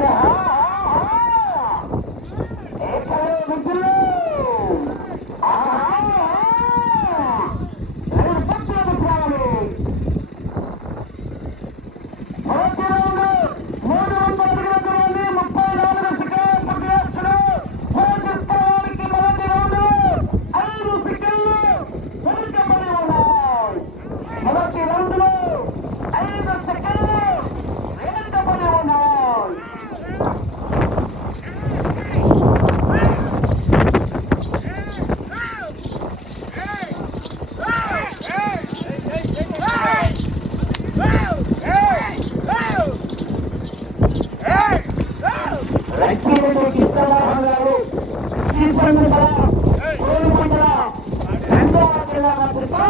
Yeah. கொடுப்பா.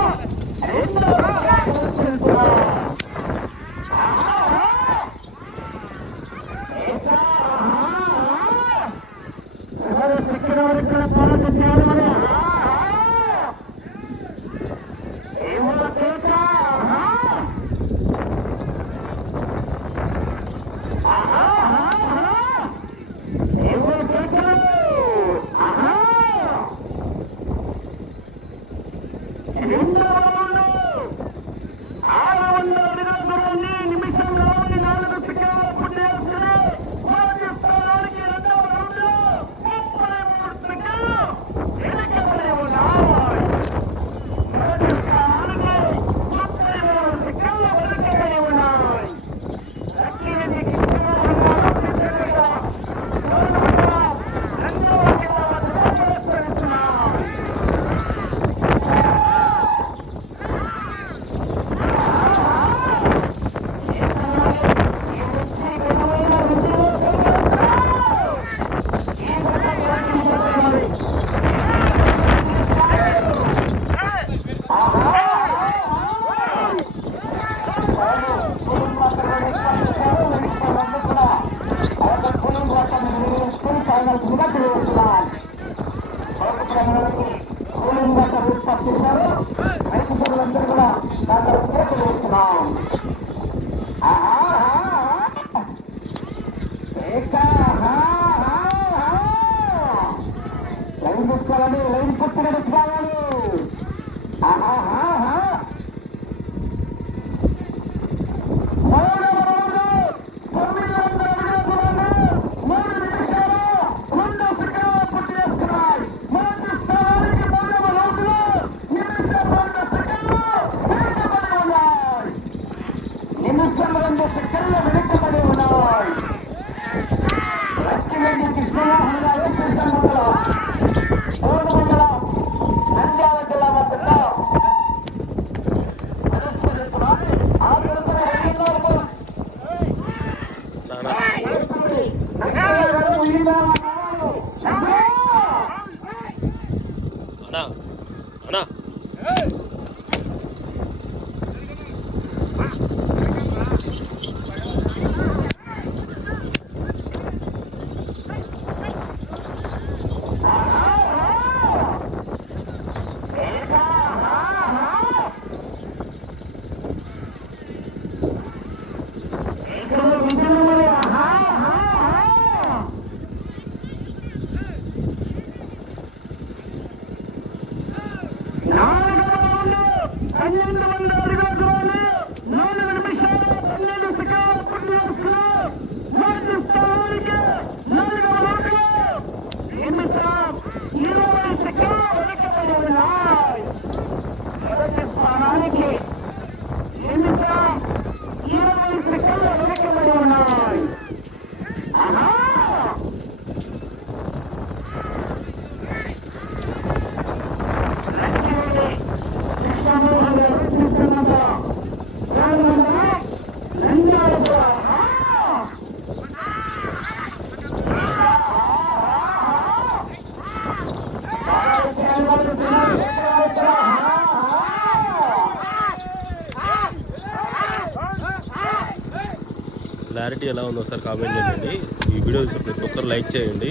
Clarity ఎలా ఉందో ఒకసారి కామెంట్ చేయండి. ఈ వీడియో చూసి ప్రతి ఒక్కరు లైక్ చేయండి.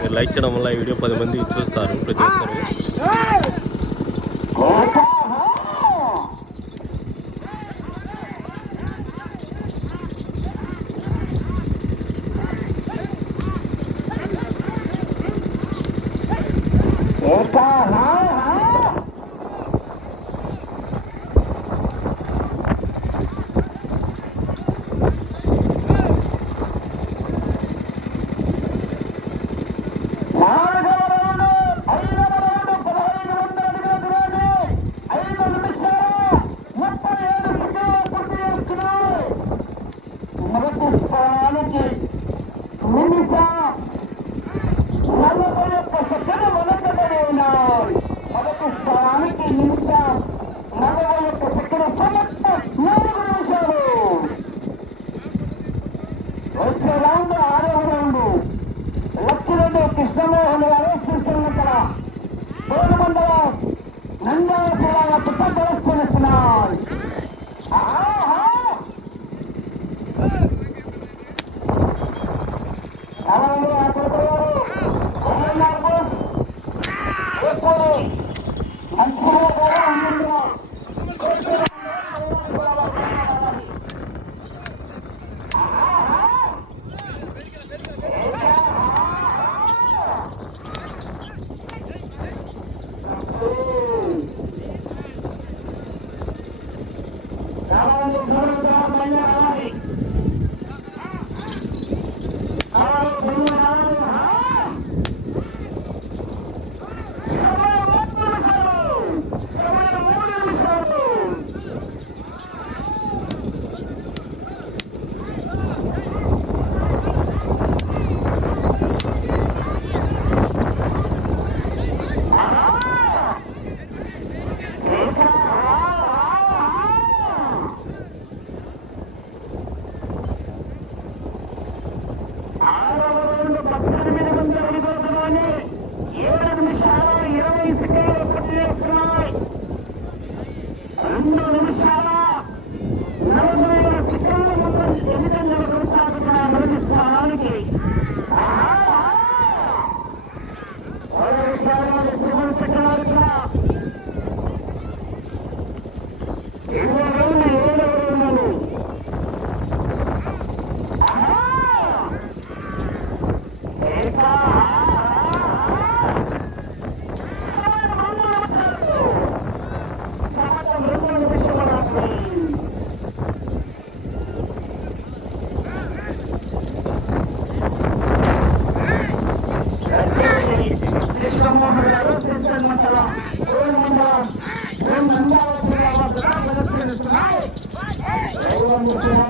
మీరు లైక్ చేయడం వల్ల ఈ వీడియో పది మంది చూస్తారు ప్రతి ఒక్కరు. కృష్ణమోహన్ గారు చూస్తున్న ఇక్కడ ఏడు మండలం నందాల జిల్లా పుట్ట తెలుసుకునిస్తున్నాం மண்டலம் ஒரு மண்டலம் ஒரு மண்டலத்தில்